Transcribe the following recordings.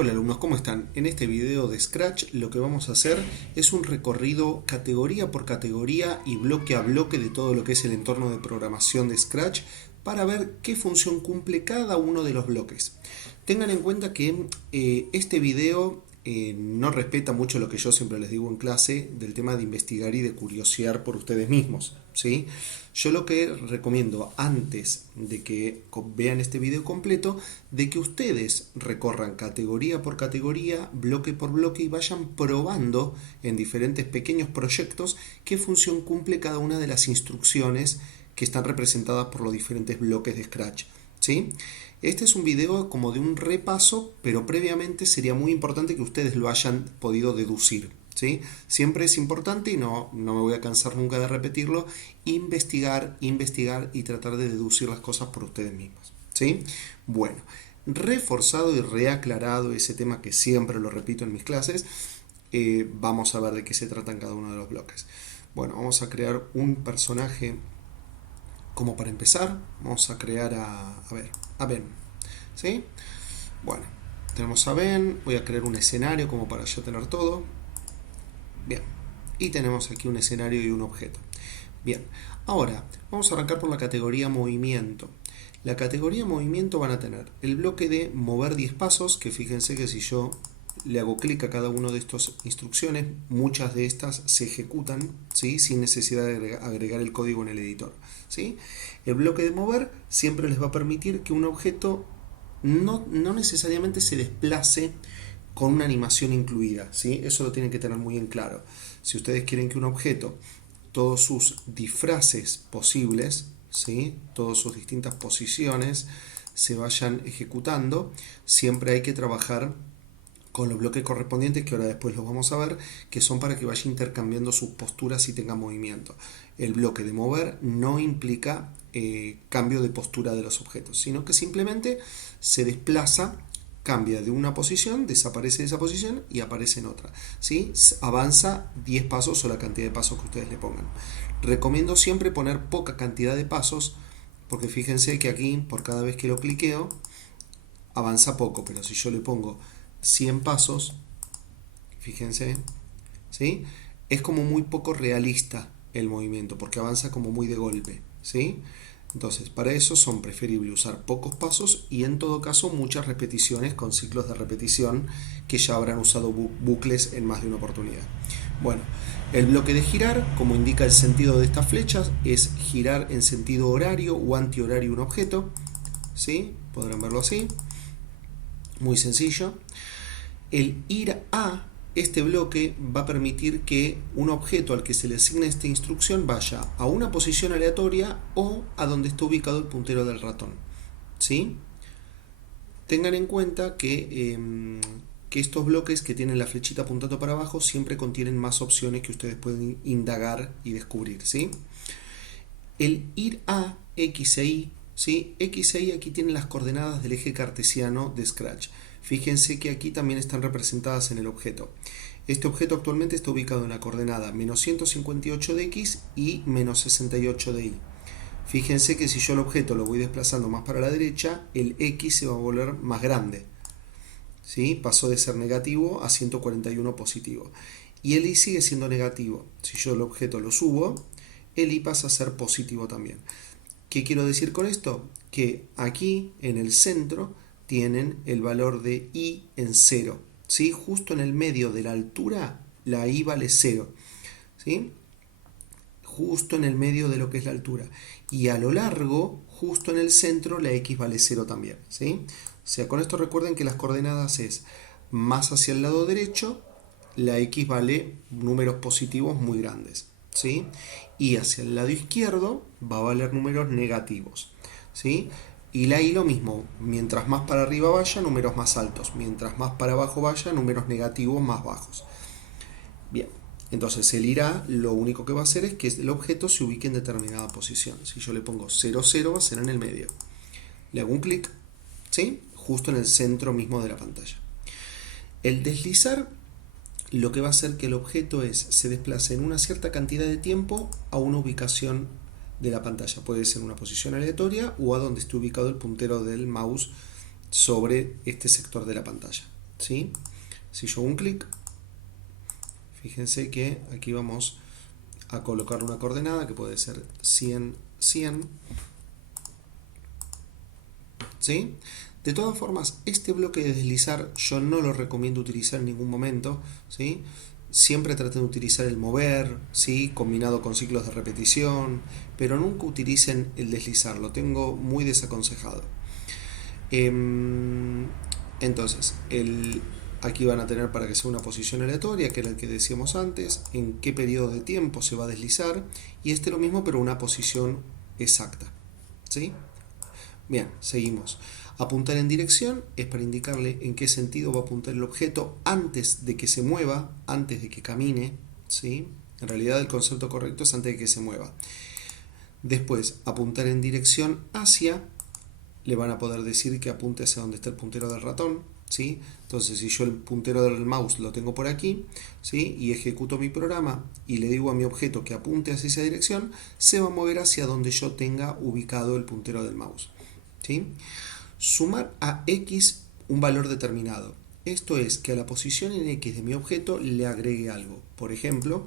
Hola alumnos, ¿cómo están? En este video de Scratch lo que vamos a hacer es un recorrido categoría por categoría y bloque a bloque de todo lo que es el entorno de programación de Scratch para ver qué función cumple cada uno de los bloques. Tengan en cuenta que este video no respeta mucho lo que yo siempre les digo en clase del tema de investigar y de curiosear por ustedes mismos, ¿sí? Yo lo que recomiendo antes de que vean este video completo, de que ustedes recorran categoría por categoría, bloque por bloque y vayan probando en diferentes pequeños proyectos qué función cumple cada una de las instrucciones que están representadas por los diferentes bloques de Scratch, ¿sí? Este es un video como de un repaso, pero previamente sería muy importante que ustedes lo hayan podido deducir, ¿sí? Siempre es importante, y no me voy a cansar nunca de repetirlo, investigar y tratar de deducir las cosas por ustedes mismos, ¿sí? Bueno, reforzado y reaclarado ese tema que siempre lo repito en mis clases, vamos a ver de qué se trata en cada uno de los bloques. Bueno, vamos a crear un personaje. Como para empezar, vamos a crear a Ben, ¿sí? Bueno, tenemos a Ben, voy a crear un escenario como para ya tener todo. Bien, y tenemos aquí un escenario y un objeto. Bien, ahora vamos a arrancar por la categoría movimiento. La categoría movimiento van a tener el bloque de mover 10 pasos, que fíjense que si yo le hago clic a cada una de estas instrucciones, muchas de estas se ejecutan, ¿sí? Sin necesidad de agregar el código en el editor, ¿sí? El bloque de mover siempre les va a permitir que un objeto no necesariamente se desplace con una animación incluida, ¿sí? Eso lo tienen que tener muy en claro. Si ustedes quieren que un objeto, todos sus disfraces posibles, ¿sí? Todas sus distintas posiciones se vayan ejecutando, siempre hay que trabajar con los bloques correspondientes, que ahora después los vamos a ver, que son para que vaya intercambiando sus posturas y tenga movimiento. El bloque de mover no implica cambio de postura de los objetos, sino que simplemente se desplaza, cambia de una posición, desaparece de esa posición y aparece en otra, ¿sí? Avanza 10 pasos o la cantidad de pasos que ustedes le pongan. Recomiendo siempre poner poca cantidad de pasos, porque fíjense que aquí, por cada vez que lo cliqueo, avanza poco, pero si yo le pongo 100 pasos, fíjense, ¿sí? Es como muy poco realista el movimiento, porque avanza como muy de golpe, ¿sí? Entonces, para eso son preferibles usar pocos pasos y en todo caso muchas repeticiones con ciclos de repetición que ya habrán usado bucles en más de una oportunidad. Bueno, el bloque de girar, como indica el sentido de estas flechas, es girar en sentido horario o antihorario un objeto, ¿sí? Podrán verlo así, muy sencillo. El ir a este bloque va a permitir que un objeto al que se le asigne esta instrucción vaya a una posición aleatoria o a donde está ubicado el puntero del ratón, ¿sí? Tengan en cuenta que estos bloques que tienen la flechita apuntando para abajo siempre contienen más opciones que ustedes pueden indagar y descubrir, ¿sí? El ir a X e Y, ¿sí? X e Y aquí tienen las coordenadas del eje cartesiano de Scratch. Fíjense que aquí también están representadas en el objeto. Este objeto actualmente está ubicado en la coordenada menos 158 de X y menos 68 de Y. Fíjense que si yo el objeto lo voy desplazando más para la derecha, el X se va a volver más grande, ¿sí? Pasó de ser negativo a 141 positivo. Y el Y sigue siendo negativo. Si yo el objeto lo subo, el Y pasa a ser positivo también. ¿Qué quiero decir con esto? Que aquí en el centro tienen el valor de Y en 0, ¿sí? Justo en el medio de la altura la Y vale 0, ¿sí? Justo en el medio de lo que es la altura. Y a lo largo, justo en el centro, la X vale 0 también, ¿sí? O sea, con esto recuerden que las coordenadas es más hacia el lado derecho, la X vale números positivos muy grandes, ¿sí? Y hacia el lado izquierdo va a valer números negativos, ¿sí? Y la Y lo mismo, mientras más para arriba vaya, números más altos, mientras más para abajo vaya, números negativos más bajos. Bien, entonces el ir a lo único que va a hacer es que el objeto se ubique en determinada posición. Si yo le pongo 0, 0 va a ser en el medio. Le hago un clic, ¿sí? Justo en el centro mismo de la pantalla. El deslizar lo que va a hacer que el objeto se desplace en una cierta cantidad de tiempo a una ubicación de la pantalla. Puede ser una posición aleatoria o a donde esté ubicado el puntero del mouse sobre este sector de la pantalla, ¿sí? Si yo hago un clic, fíjense que aquí vamos a colocar una coordenada que puede ser 100, 100, ¿sí? De todas formas, este bloque de deslizar yo no lo recomiendo utilizar en ningún momento, ¿sí? Siempre traten de utilizar el mover, ¿sí? Combinado con ciclos de repetición, pero nunca utilicen el deslizar, lo tengo muy desaconsejado. Entonces, aquí van a tener para que sea una posición aleatoria, que era el que decíamos antes, en qué periodo de tiempo se va a deslizar, y este lo mismo, pero una posición exacta, ¿sí? Bien, seguimos. Apuntar en dirección es para indicarle en qué sentido va a apuntar el objeto antes de que se mueva, antes de que camine, ¿sí? En realidad el concepto correcto es antes de que se mueva. Después, apuntar en dirección hacia, le van a poder decir que apunte hacia donde está el puntero del ratón, ¿sí? Entonces, si yo el puntero del mouse lo tengo por aquí, ¿sí? Y ejecuto mi programa y le digo a mi objeto que apunte hacia esa dirección, se va a mover hacia donde yo tenga ubicado el puntero del mouse, ¿sí? Sumar a X un valor determinado. Esto es que a la posición en X de mi objeto le agregue algo. Por ejemplo,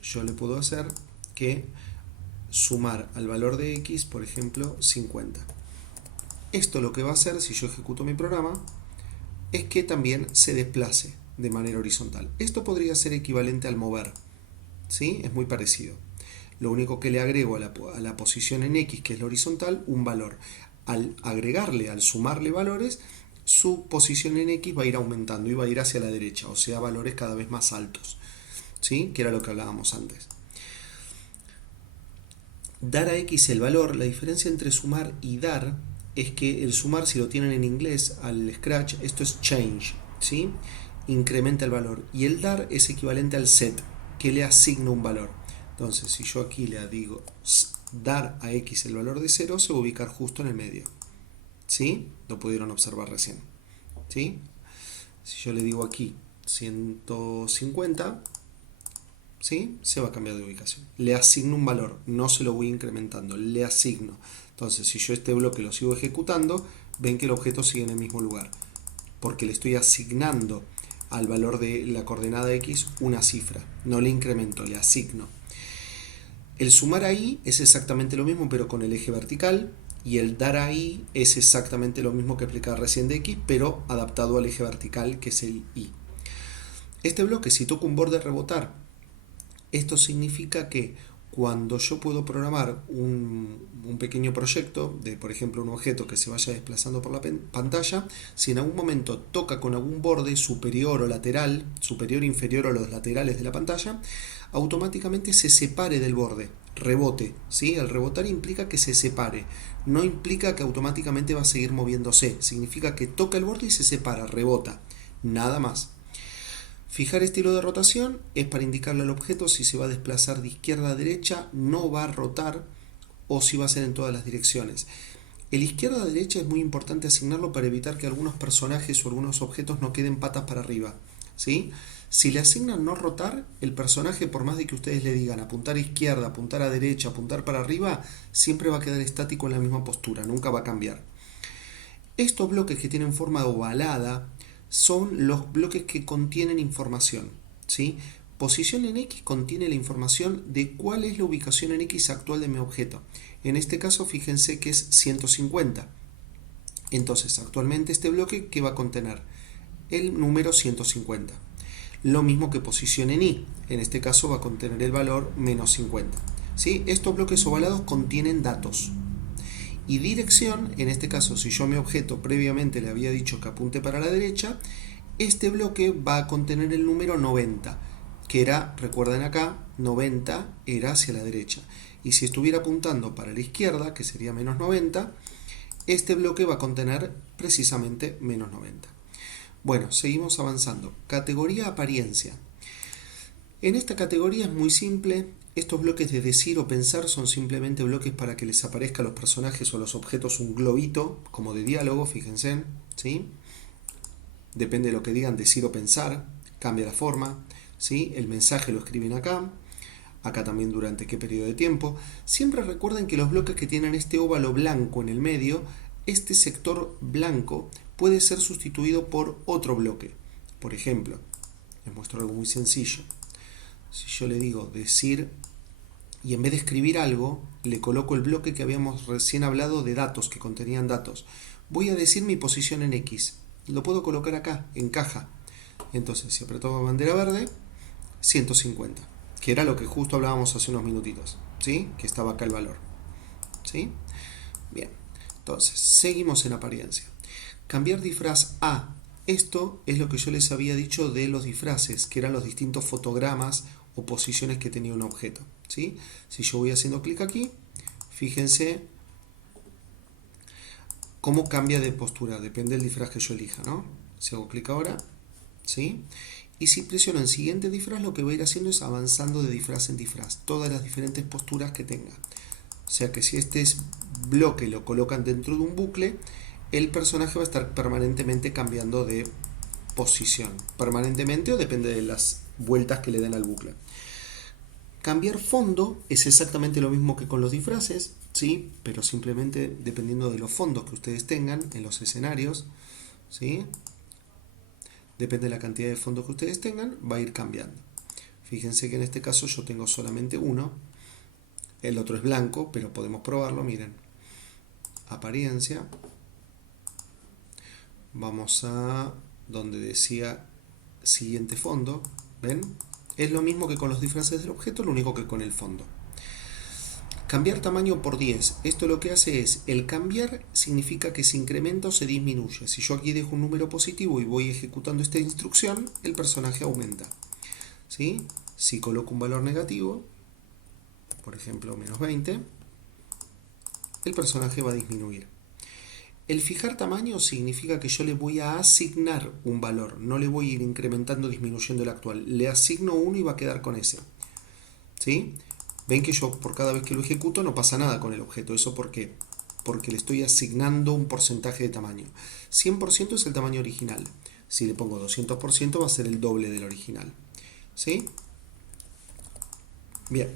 yo le puedo hacer que sumar al valor de X, por ejemplo, 50. Esto lo que va a hacer, si yo ejecuto mi programa, es que también se desplace de manera horizontal. Esto podría ser equivalente al mover, ¿sí? Es muy parecido. Lo único que le agrego a la posición en X, que es la horizontal, un valor. Al agregarle, al sumarle valores, su posición en X va a ir aumentando y va a ir hacia la derecha, o sea, valores cada vez más altos, ¿sí? Que era lo que hablábamos antes. Dar a X el valor, la diferencia entre sumar y dar es que el sumar, si lo tienen en inglés al Scratch, esto es change, ¿sí? Incrementa el valor, y el dar es equivalente al set, que le asigna un valor. Entonces, si yo aquí le digo dar a X el valor de 0, se va a ubicar justo en el medio, ¿sí? Lo pudieron observar recién, ¿sí? Si yo le digo aquí 150, ¿sí? Se va a cambiar de ubicación. Le asigno un valor, no se lo voy incrementando, le asigno. Entonces, si yo este bloque lo sigo ejecutando, ven que el objeto sigue en el mismo lugar, porque le estoy asignando al valor de la coordenada X una cifra, no le incremento, le asigno. El sumar ahí es exactamente lo mismo, pero con el eje vertical, y el dar ahí es exactamente lo mismo que explicaba recién de X, pero adaptado al eje vertical, que es el Y. Este bloque, si toco un borde rebotar, esto significa que cuando yo puedo programar un pequeño proyecto de, por ejemplo, un objeto que se vaya desplazando por la pantalla, si en algún momento toca con algún borde superior o lateral, superior o inferior a los laterales de la pantalla, automáticamente se separe del borde, rebote, ¿sí? El rebotar implica que se separe, no implica que automáticamente va a seguir moviéndose, significa que toca el borde y se separa, rebota, nada más. Fijar estilo de rotación es para indicarle al objeto si se va a desplazar de izquierda a derecha, no va a rotar, o si va a ser en todas las direcciones. El izquierda a derecha es muy importante asignarlo para evitar que algunos personajes o algunos objetos no queden patas para arriba, ¿sí? Si le asignan no rotar, el personaje, por más de que ustedes le digan apuntar a izquierda, apuntar a derecha, apuntar para arriba, siempre va a quedar estático en la misma postura, nunca va a cambiar. Estos bloques que tienen forma ovalada son los bloques que contienen información, ¿sí? Posición en X contiene la información de cuál es la ubicación en X actual de mi objeto. En este caso, fíjense que es 150. Entonces, actualmente este bloque, ¿qué va a contener? El número 150. Lo mismo que posición en Y. En este caso va a contener el valor menos 50. ¿Sí? Estos bloques ovalados contienen datos. Y dirección, en este caso, si yo a mi objeto previamente le había dicho que apunte para la derecha, este bloque va a contener el número 90, que era, recuerden acá, 90 era hacia la derecha. Y si estuviera apuntando para la izquierda, que sería menos 90, este bloque va a contener precisamente menos 90. Bueno, seguimos avanzando. Categoría apariencia. En esta categoría es muy simple. Estos bloques de decir o pensar son simplemente bloques para que les aparezca a los personajes o a los objetos un globito, como de diálogo, fíjense, ¿sí? Depende de lo que digan, decir o pensar, cambia la forma, ¿sí? El mensaje lo escriben acá, acá también durante qué periodo de tiempo. Siempre recuerden que los bloques que tienen este óvalo blanco en el medio, este sector blanco puede ser sustituido por otro bloque. Por ejemplo, les muestro algo muy sencillo. Si yo le digo decir, y en vez de escribir algo, le coloco el bloque que habíamos recién hablado de datos, que contenían datos. Voy a decir mi posición en X. Lo puedo colocar acá, en caja. Entonces, si apretamos bandera verde, 150, que era lo que justo hablábamos hace unos minutitos, ¿sí? Que estaba acá el valor, ¿sí? Bien, entonces, seguimos en apariencia. Cambiar disfraz a. Esto es lo que yo les había dicho de los disfraces, que eran los distintos fotogramas o posiciones que tenía un objeto, ¿sí? Si yo voy haciendo clic aquí, fíjense cómo cambia de postura, depende del disfraz que yo elija, ¿no? Si hago clic ahora, ¿sí? Y si presiono en siguiente disfraz, lo que voy a ir haciendo es avanzando de disfraz en disfraz, todas las diferentes posturas que tenga. O sea que si este bloque lo colocan dentro de un bucle, el personaje va a estar permanentemente cambiando de posición. Permanentemente o depende de las vueltas que le den al bucle. Cambiar fondo es exactamente lo mismo que con los disfraces, ¿sí? Pero simplemente dependiendo de los fondos que ustedes tengan en los escenarios, ¿sí? Depende de la cantidad de fondos que ustedes tengan, va a ir cambiando. Fíjense que en este caso yo tengo solamente uno, el otro es blanco, pero podemos probarlo, miren. Apariencia. Vamos a donde decía siguiente fondo, ¿ven? Es lo mismo que con los disfraces del objeto, lo único que con el fondo. Cambiar tamaño por 10. Esto lo que hace es, el cambiar significa que se incrementa o se disminuye. Si yo aquí dejo un número positivo y voy ejecutando esta instrucción, el personaje aumenta, ¿sí? Si coloco un valor negativo, por ejemplo menos 20, el personaje va a disminuir. El fijar tamaño significa que yo le voy a asignar un valor, no le voy a ir incrementando o disminuyendo el actual. Le asigno uno y va a quedar con ese, ¿sí? Ven que yo por cada vez que lo ejecuto no pasa nada con el objeto. ¿Eso por qué? Porque le estoy asignando un porcentaje de tamaño. 100% es el tamaño original. Si le pongo 200% va a ser el doble del original, ¿sí? Bien.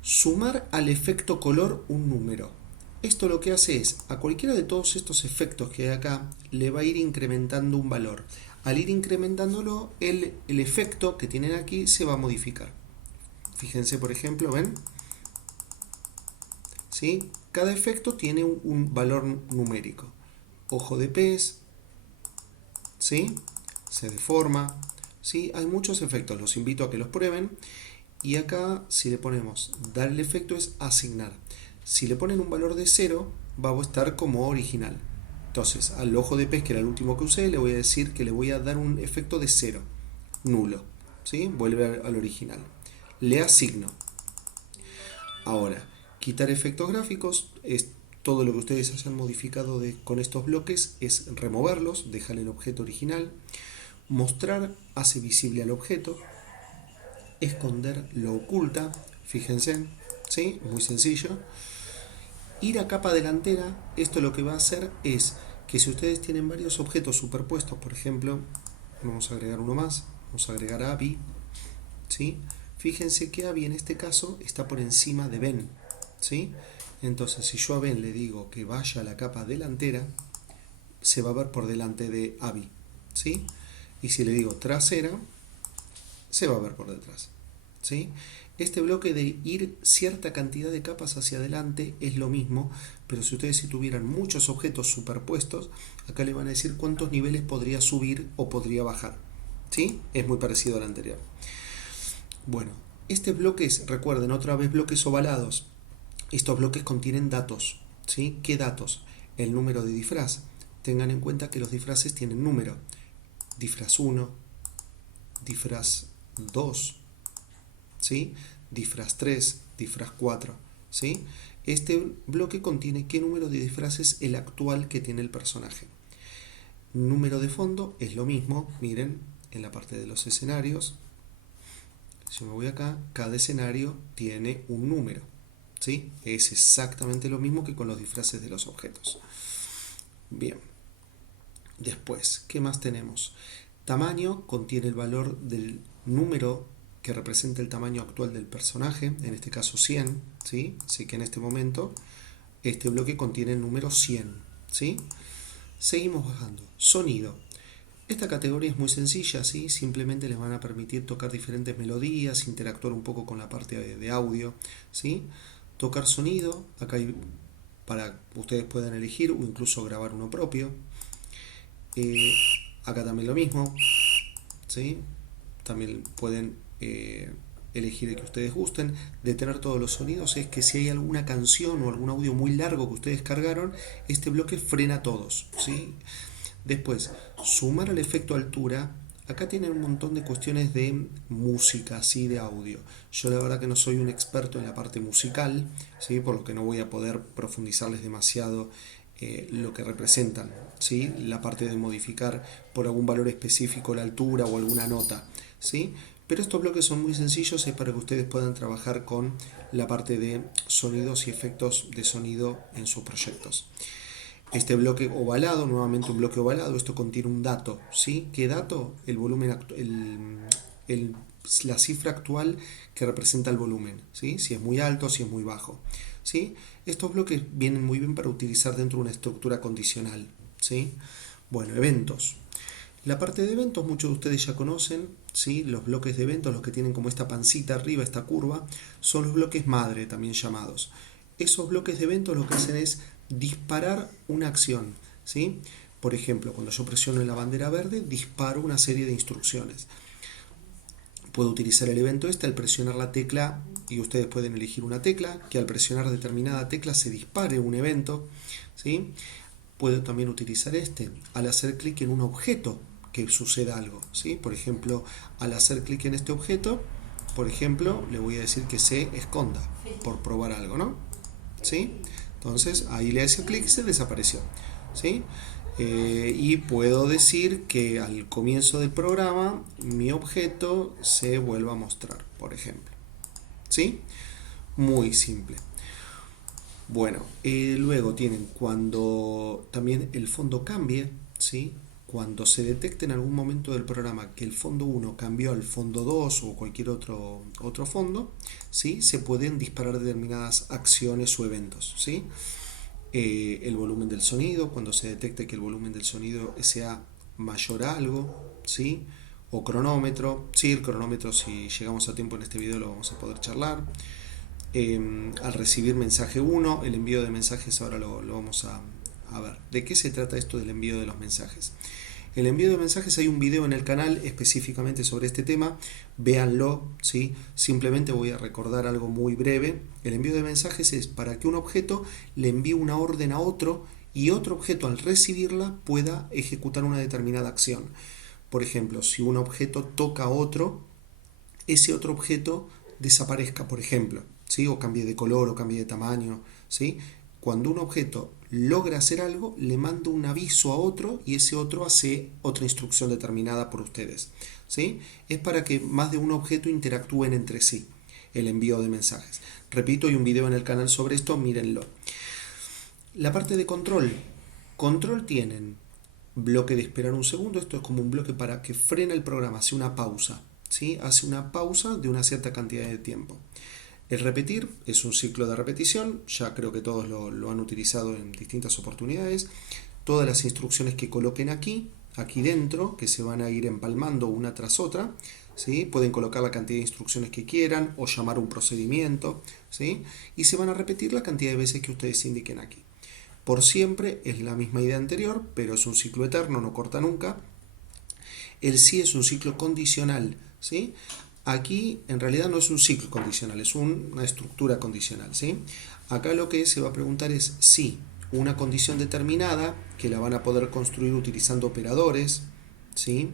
Sumar al efecto color un número. Esto lo que hace es, a cualquiera de todos estos efectos que hay acá, le va a ir incrementando un valor. Al ir incrementándolo, el efecto que tienen aquí se va a modificar. Fíjense, por ejemplo, ¿ven? ¿Sí? Cada efecto tiene un valor numérico. Ojo de pez, ¿sí? Se deforma, ¿sí? Hay muchos efectos, los invito a que los prueben. Y acá, si le ponemos dar el efecto, es asignar. Si le ponen un valor de 0, va a estar como original. Entonces, al ojo de pez, que era el último que usé, le voy a decir que le voy a dar un efecto de 0, nulo, ¿sí? Vuelve al original. Le asigno. Ahora, quitar efectos gráficos es todo lo que ustedes hayan modificado con estos bloques, es removerlos, dejar el objeto original. Mostrar hace visible al objeto. Esconder lo oculta, fíjense, ¿sí? Muy sencillo. Ir a capa delantera, esto lo que va a hacer es que si ustedes tienen varios objetos superpuestos, por ejemplo, vamos a agregar uno más, vamos a agregar a Abby, ¿sí? Fíjense que Abby en este caso está por encima de Ben, ¿sí? Entonces, si yo a Ben le digo que vaya a la capa delantera, se va a ver por delante de Abby, ¿sí? Y si le digo trasera, se va a ver por detrás, ¿sí? Este bloque de ir cierta cantidad de capas hacia adelante es lo mismo, pero si ustedes tuvieran muchos objetos superpuestos, acá le van a decir cuántos niveles podría subir o podría bajar, ¿sí? Es muy parecido al anterior. Bueno, este bloque es, recuerden otra vez, bloques ovalados. Estos bloques contienen datos, ¿sí? ¿Qué datos? El número de disfraz. Tengan en cuenta que los disfraces tienen número. Disfraz 1, disfraz 2, ¿sí? Disfraz 3, disfraz 4, ¿sí? Este bloque contiene qué número de disfraces el actual que tiene el personaje. Número de fondo es lo mismo, miren, en la parte de los escenarios. Si me voy acá, cada escenario tiene un número, ¿sí? Es exactamente lo mismo que con los disfraces de los objetos. Bien. Después, ¿qué más tenemos? Tamaño contiene el valor del número que representa el tamaño actual del personaje, en este caso 100, ¿sí? Así que en este momento este bloque contiene el número 100, ¿sí? Seguimos bajando. Sonido. Esta categoría es muy sencilla, ¿sí? Simplemente les van a permitir tocar diferentes melodías, interactuar un poco con la parte de audio, ¿sí? Tocar sonido, acá hay para que ustedes puedan elegir o incluso grabar uno propio. Acá también lo mismo, ¿sí? También pueden elegir el que ustedes gusten. Detener todos los sonidos es que si hay alguna canción o algún audio muy largo que ustedes cargaron, este bloque frena todos, ¿sí? Después, sumar al efecto altura. Acá tienen un montón de cuestiones de música, ¿sí? De audio. Yo la verdad que no soy un experto en la parte musical, ¿sí? Por lo que no voy a poder profundizarles demasiado lo que representan, ¿sí? La parte de modificar por algún valor específico la altura o alguna nota, ¿sí? Pero estos bloques son muy sencillos, es para que ustedes puedan trabajar con la parte de sonidos y efectos de sonido en sus proyectos. Este bloque ovalado, nuevamente un bloque ovalado, esto contiene un dato, ¿sí? ¿Qué dato? El volumen, la cifra actual que representa el volumen, ¿sí? Si es muy alto, si es muy bajo, ¿sí? Estos bloques vienen muy bien para utilizar dentro de una estructura condicional, ¿sí? Bueno, eventos. La parte de eventos muchos de ustedes ya conocen, ¿sí? Los bloques de eventos, los que tienen como esta pancita arriba, esta curva, son los bloques madre también llamados. Esos bloques de eventos lo que hacen es disparar una acción, ¿sí? Por ejemplo, cuando yo presiono en la bandera verde, disparo una serie de instrucciones. Puedo utilizar el evento al presionar la tecla, y ustedes pueden elegir una tecla, que al presionar determinada tecla se dispare un evento, ¿sí? Puedo también utilizar al hacer clic en un objeto, que suceda algo, ¿sí? Por ejemplo, al hacer clic en este objeto, por ejemplo, le voy a decir que se esconda, por probar algo, ¿no? ¿Sí? Entonces ahí le hace clic y se desapareció, ¿sí? Y puedo decir que al comienzo del programa mi objeto se vuelva a mostrar, por ejemplo, ¿sí? Muy simple. Bueno, luego tienen cuando también el fondo cambie, ¿sí? Cuando se detecte en algún momento del programa que el fondo 1 cambió al fondo 2 o cualquier otro fondo, ¿sí? Se pueden disparar determinadas acciones o eventos, ¿sí? El volumen del sonido, cuando se detecte que el volumen del sonido sea mayor a algo, ¿sí? O cronómetro, sí, el cronómetro, si llegamos a tiempo en este video lo vamos a poder charlar. Al recibir mensaje 1, el envío de mensajes ahora lo vamos a ver. ¿De qué se trata esto del envío de los mensajes? El envío de mensajes, hay un video en el canal específicamente sobre este tema, véanlo, ¿sí? Simplemente voy a recordar algo muy breve. El envío de mensajes es para que un objeto le envíe una orden a otro y otro objeto al recibirla pueda ejecutar una determinada acción. Por ejemplo, si un objeto toca a otro, ese otro objeto desaparezca, por ejemplo, ¿sí? O cambie de color o cambie de tamaño, ¿sí? Cuando un objeto logra hacer algo, le manda un aviso a otro y ese otro hace otra instrucción determinada por ustedes, ¿sí? Es para que más de un objeto interactúen entre sí, el envío de mensajes. Repito, hay un video en el canal sobre esto, mírenlo. La parte de control. Control tienen bloque de esperar un segundo, esto es como un bloque para que frene el programa, hace una pausa, ¿sí? Hace una pausa de una cierta cantidad de tiempo. El repetir es un ciclo de repetición, ya creo que todos lo han utilizado en distintas oportunidades. Todas las instrucciones que coloquen aquí dentro, que se van a ir empalmando una tras otra, ¿sí? Pueden colocar la cantidad de instrucciones que quieran o llamar un procedimiento, ¿sí? Y se van a repetir la cantidad de veces que ustedes indiquen aquí. Por siempre es la misma idea anterior, pero es un ciclo eterno, no corta nunca. El sí es un ciclo condicional, ¿sí? Aquí en realidad no es un ciclo condicional, es una estructura condicional, ¿sí? Acá lo que se va a preguntar es si una condición determinada, que la van a poder construir utilizando operadores, ¿sí?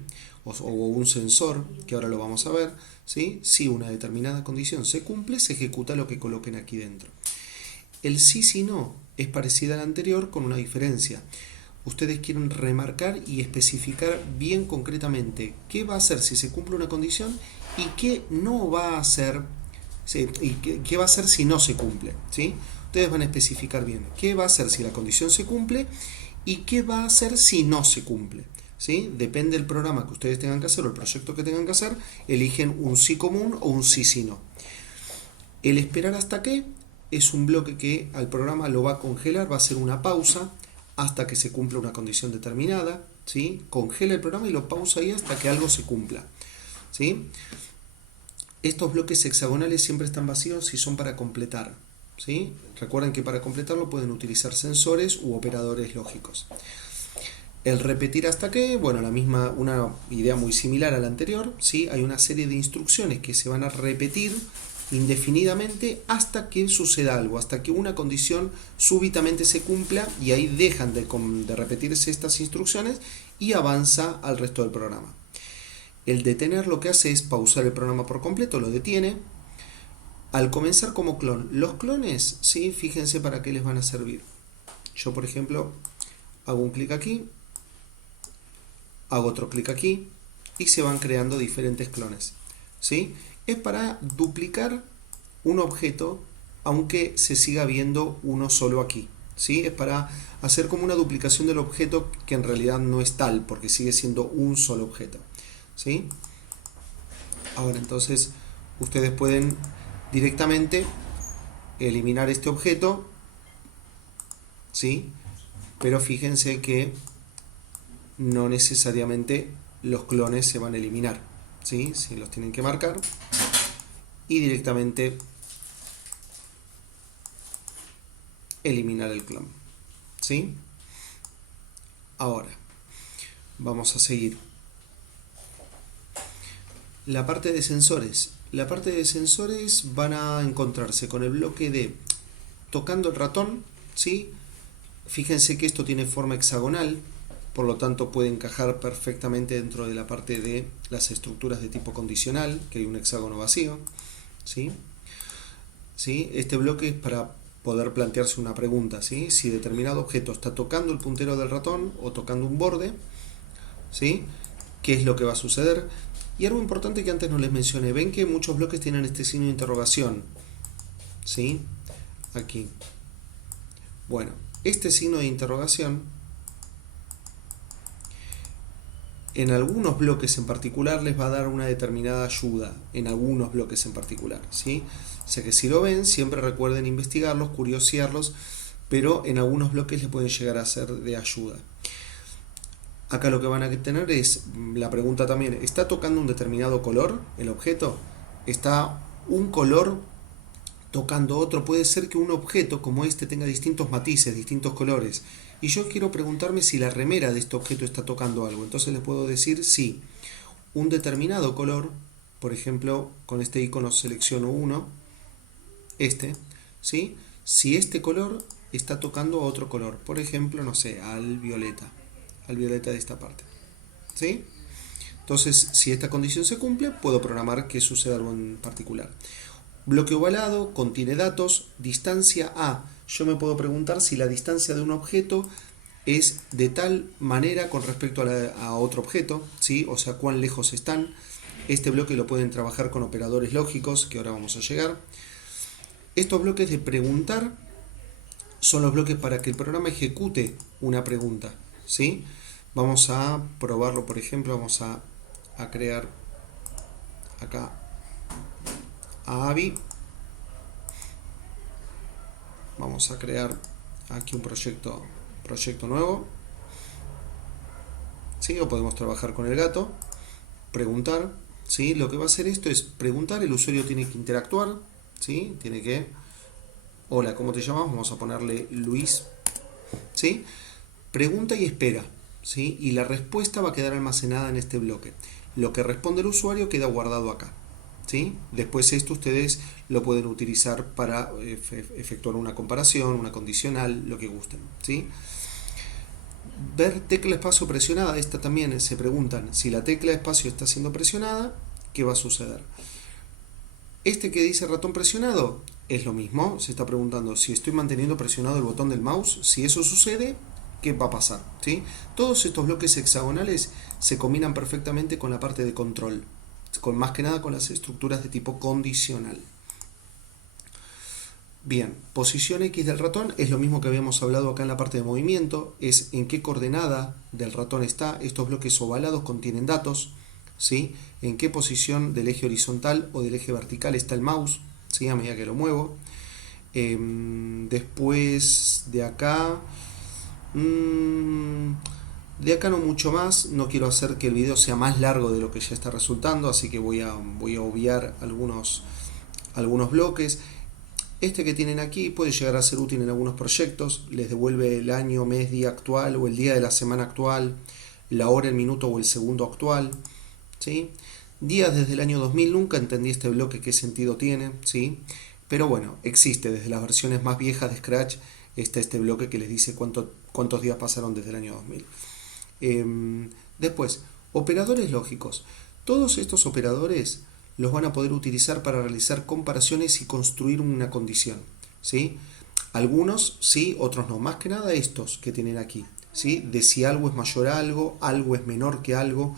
O un sensor, que ahora lo vamos a ver, ¿sí? Si una determinada condición se cumple, se ejecuta lo que coloquen aquí dentro. El sí, si no, es parecida al anterior con una diferencia. Ustedes quieren remarcar y especificar bien concretamente qué va a hacer si se cumple una condición y qué no va a hacer, y qué va a hacer si no se cumple, ¿sí? Ustedes van a especificar bien qué va a hacer si la condición se cumple y qué va a hacer si no se cumple, ¿sí? Depende del programa que ustedes tengan que hacer o el proyecto que tengan que hacer, eligen un sí común o un sí si no. El esperar hasta qué es un bloque que al programa lo va a congelar, va a hacer una pausa hasta que se cumpla una condición determinada, ¿sí? Congela el programa y lo pausa ahí hasta que algo se cumpla, ¿sí? Estos bloques hexagonales siempre están vacíos y son para completar, ¿sí? Recuerden que para completarlo pueden utilizar sensores u operadores lógicos. El repetir hasta que, bueno, una idea muy similar a la anterior, ¿sí? Hay una serie de instrucciones que se van a repetir indefinidamente hasta que suceda algo, hasta que una condición súbitamente se cumpla, y ahí dejan de repetirse estas instrucciones y avanza al resto del programa. El detener lo que hace es pausar el programa por completo, lo detiene. Al comenzar como clon, los clones, ¿sí? Fíjense para qué les van a servir. Yo, por ejemplo, hago un clic aquí, hago otro clic aquí y se van creando diferentes clones, ¿sí? Es para duplicar un objeto aunque se siga viendo uno solo aquí, ¿sí? Es para hacer como una duplicación del objeto que en realidad no es tal, porque sigue siendo un solo objeto, ¿sí? Ahora entonces ustedes pueden directamente eliminar este objeto, ¿sí? Pero fíjense que no necesariamente los clones se van a eliminar, ¿sí? Si los tienen que marcar y directamente eliminar el clon, ¿sí? Ahora vamos a seguir. La parte de sensores. La parte de sensores van a encontrarse con el bloque de tocando el ratón, ¿sí? Fíjense que esto tiene forma hexagonal, por lo tanto puede encajar perfectamente dentro de la parte de las estructuras de tipo condicional, que hay un hexágono vacío, ¿sí? ¿Sí? Este bloque es para poder plantearse una pregunta, ¿sí? Si determinado objeto está tocando el puntero del ratón o tocando un borde, ¿sí? ¿Qué es lo que va a suceder? Y algo importante que antes no les mencioné, ven que muchos bloques tienen este signo de interrogación, ¿sí? Aquí. Bueno, este signo de interrogación en algunos bloques en particular les va a dar una determinada ayuda, en algunos bloques en particular, ¿sí? O sea que si lo ven, siempre recuerden investigarlos, curiosearlos, pero en algunos bloques les pueden llegar a ser de ayuda. Acá lo que van a tener es la pregunta también, ¿está tocando un determinado color el objeto? ¿Está un color tocando otro? Puede ser que un objeto como este tenga distintos matices, distintos colores, y yo quiero preguntarme si la remera de este objeto está tocando algo. Entonces les puedo decir si un determinado color, por ejemplo, con este icono selecciono uno, ¿sí? Si este color está tocando a otro color, por ejemplo, no sé, al violeta de esta parte, ¿sí? Entonces, si esta condición se cumple, puedo programar que suceda algo en particular. Bloque ovalado contiene datos, distancia A. Yo me puedo preguntar si la distancia de un objeto es de tal manera con respecto a otro objeto, ¿sí? O sea, cuán lejos están. Este bloque lo pueden trabajar con operadores lógicos, que ahora vamos a llegar. Estos bloques de preguntar son los bloques para que el programa ejecute una pregunta, ¿sí? Vamos a probarlo, por ejemplo, vamos a crear acá a Avi. Vamos a crear aquí un proyecto nuevo, ¿sí? O podemos trabajar con el gato, preguntar, ¿sí? Lo que va a hacer esto es preguntar, el usuario tiene que interactuar, ¿sí? Tiene que, hola, ¿cómo te llamas? Vamos a ponerle Luis, ¿sí? Pregunta y espera, ¿sí? Y la respuesta va a quedar almacenada en este bloque. Lo que responde el usuario queda guardado acá, ¿sí? Después esto ustedes lo pueden utilizar para efectuar una comparación, una condicional, lo que gusten, ¿sí? Ver tecla espacio presionada, esta también se preguntan, si la tecla espacio está siendo presionada, ¿qué va a suceder? Este que dice ratón presionado es lo mismo, se está preguntando si estoy manteniendo presionado el botón del mouse, si eso sucede, ¿qué va a pasar? ¿Sí? Todos estos bloques hexagonales se combinan perfectamente con la parte de control, más que nada con las estructuras de tipo condicional. Bien, posición X del ratón es lo mismo que habíamos hablado acá en la parte de movimiento, es en qué coordenada del ratón está. Estos bloques ovalados contienen datos, ¿sí? En qué posición del eje horizontal o del eje vertical está el mouse, ¿sí? A medida que lo muevo. Después de acá, Mm, de acá no mucho más, no quiero hacer que el video sea más largo de lo que ya está resultando, así que voy a obviar algunos bloques. Este que tienen aquí puede llegar a ser útil en algunos proyectos, les devuelve el año, mes, día actual o el día de la semana actual, la hora, el minuto o el segundo actual, ¿sí? Días desde el año 2000, nunca entendí este bloque qué sentido tiene, ¿sí? Pero bueno, existe desde las versiones más viejas de Scratch, está este bloque que les dice cuántos días pasaron desde el año 2000. Después, operadores lógicos. Todos estos operadores los van a poder utilizar para realizar comparaciones y construir una condición, ¿sí? Algunos sí, otros no. Más que nada estos que tienen aquí, ¿sí? De si algo es mayor a algo, algo es menor que algo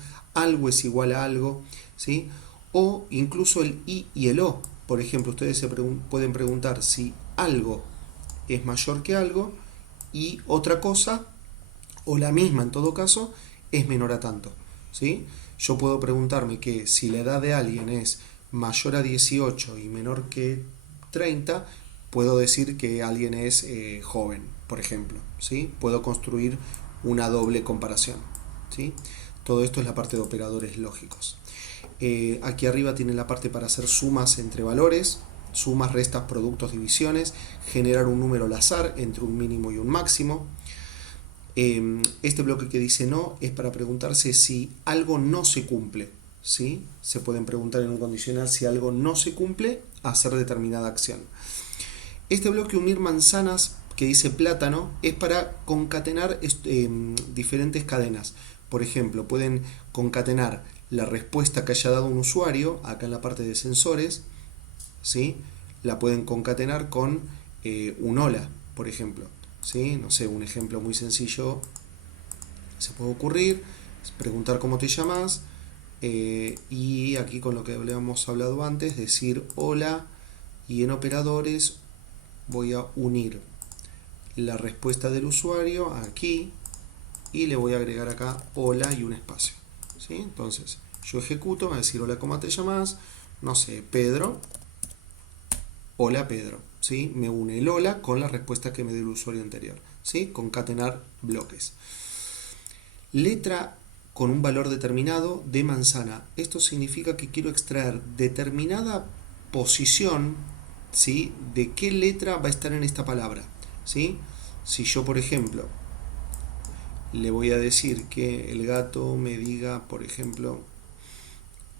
es igual a algo, ¿sí? O incluso el y el o. Por ejemplo, ustedes pueden preguntar si algo es mayor que algo y otra cosa, o la misma en todo caso, es menor a tanto, ¿sí? Yo puedo preguntarme que si la edad de alguien es mayor a 18 y menor que 30, puedo decir que alguien es joven, por ejemplo, ¿sí? Puedo construir una doble comparación, ¿sí? Todo esto es la parte de operadores lógicos. Aquí arriba tienen la parte para hacer sumas entre valores, sumas, restas, productos, divisiones, generar un número al azar entre un mínimo y un máximo. Este bloque que dice no es para preguntarse si algo no se cumple, ¿sí? Se pueden preguntar en un condicional si algo no se cumple, hacer determinada acción. Este bloque unir manzanas que dice plátano es para concatenar diferentes cadenas. Por ejemplo, pueden concatenar la respuesta que haya dado un usuario, acá en la parte de sensores, ¿sí? La pueden concatenar con un hola, por ejemplo, ¿sí? No sé, un ejemplo muy sencillo se puede ocurrir, es preguntar cómo te llamas, y aquí con lo que habíamos hablado antes, decir hola, y en operadores voy a unir la respuesta del usuario aquí y le voy a agregar acá hola y un espacio, ¿sí? Entonces yo ejecuto, me va a decir hola, ¿cómo te llamas? No sé, Pedro. Hola Pedro, ¿sí? Me une el hola con la respuesta que me dio el usuario anterior, ¿sí? Concatenar bloques. Letra con un valor determinado de manzana. Esto significa que quiero extraer determinada posición, ¿sí? De qué letra va a estar en esta palabra, ¿sí? Si yo, por ejemplo, le voy a decir que el gato me diga, por ejemplo,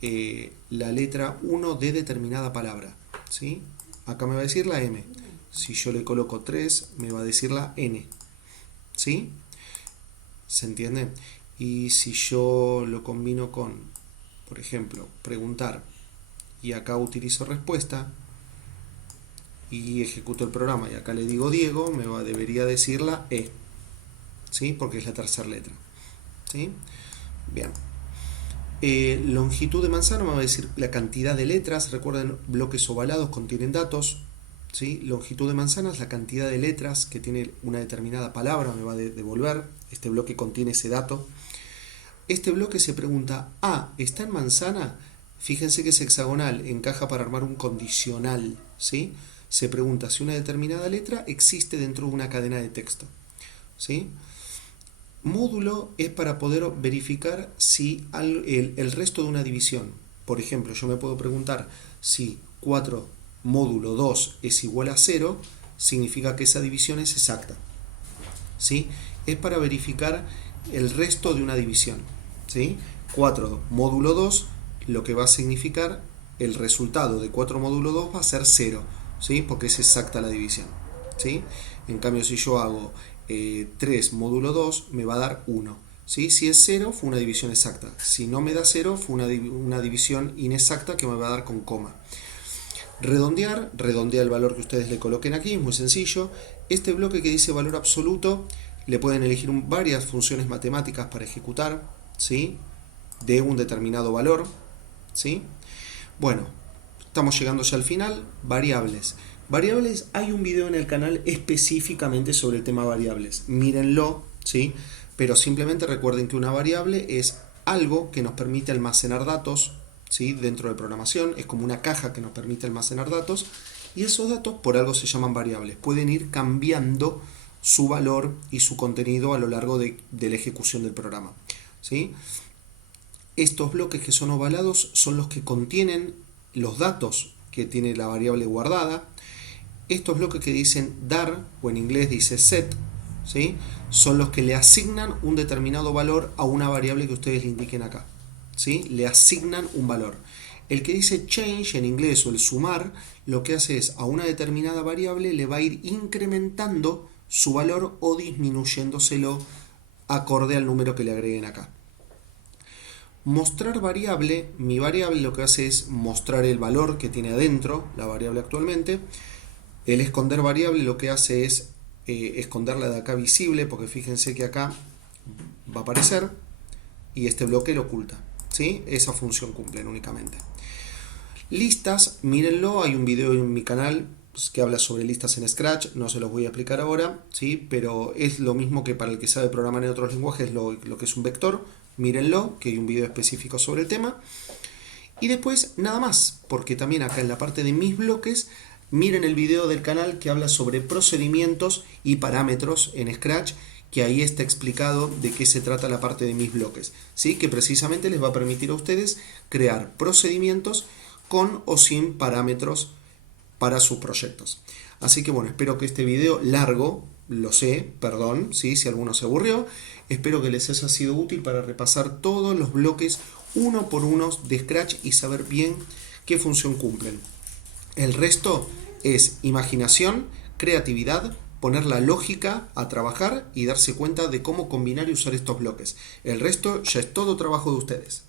la letra 1 de determinada palabra, ¿sí? Acá me va a decir la M. Si yo le coloco 3, me va a decir la N, ¿sí? ¿Se entiende? Y si yo lo combino con, por ejemplo, preguntar, y acá utilizo respuesta, y ejecuto el programa, y acá le digo Diego, debería decir la E, ¿sí? Porque es la tercera letra, ¿sí? Bien. Longitud de manzana me va a decir la cantidad de letras. Recuerden, bloques ovalados contienen datos, ¿sí? Longitud de manzana es la cantidad de letras que tiene una determinada palabra, me va a devolver. Este bloque contiene ese dato. Este bloque se pregunta, ¿está en manzana? Fíjense que es hexagonal, encaja para armar un condicional, ¿sí? Se pregunta si una determinada letra existe dentro de una cadena de texto, ¿sí? Módulo es para poder verificar si el resto de una división. Por ejemplo, yo me puedo preguntar si 4 módulo 2 es igual a 0, significa que esa división es exacta, ¿sí? Es para verificar el resto de una división, ¿sí? 4 módulo 2, lo que va a significar el resultado de 4 módulo 2 va a ser 0, ¿sí? Porque es exacta la división, ¿sí? En cambio, si yo hago 3 módulo 2 me va a dar 1, ¿sí? Si es 0 fue una división exacta, si no me da 0 fue una división inexacta que me va a dar con coma. Redondea el valor que ustedes le coloquen aquí, es muy sencillo. Este bloque que dice valor absoluto, le pueden elegir varias funciones matemáticas para ejecutar, ¿sí? De un determinado valor, ¿sí? Bueno, estamos llegando ya al final. Variables. Variables, hay un video en el canal específicamente sobre el tema variables. Mírenlo, ¿sí? Pero simplemente recuerden que una variable es algo que nos permite almacenar datos, ¿sí? Dentro de programación. Es como una caja que nos permite almacenar datos. Y esos datos por algo se llaman variables. Pueden ir cambiando su valor y su contenido a lo largo de la ejecución del programa. ¿Sí? Estos bloques que son ovalados son los que contienen los datos que tiene la variable guardada. Estos bloques que dicen dar, o en inglés dice set, ¿sí? Son los que le asignan un determinado valor a una variable que ustedes le indiquen acá. ¿Sí? Le asignan un valor. El que dice change en inglés, o el sumar, lo que hace es a una determinada variable le va a ir incrementando su valor o disminuyéndoselo acorde al número que le agreguen acá. Mostrar variable, mi variable lo que hace es mostrar el valor que tiene adentro la variable actualmente. El esconder variable lo que hace es esconderla de acá visible, porque fíjense que acá va a aparecer y este bloque lo oculta, ¿sí? Esa función cumplen únicamente. Listas, mírenlo, hay un video en mi canal que habla sobre listas en Scratch, no se los voy a explicar ahora, ¿sí? Pero es lo mismo que para el que sabe programar en otros lenguajes lo que es un vector. Mírenlo, que hay un video específico sobre el tema. Y después nada más, porque también acá en la parte de mis bloques, miren el video del canal que habla sobre procedimientos y parámetros en Scratch, que ahí está explicado de qué se trata la parte de mis bloques, ¿sí? Que precisamente les va a permitir a ustedes crear procedimientos con o sin parámetros para sus proyectos. Así que bueno, espero que este video largo, lo sé, perdón, ¿sí? Si alguno se aburrió, espero que les haya sido útil para repasar todos los bloques uno por uno de Scratch y saber bien qué función cumplen. El resto es imaginación, creatividad, poner la lógica a trabajar y darse cuenta de cómo combinar y usar estos bloques. El resto ya es todo trabajo de ustedes.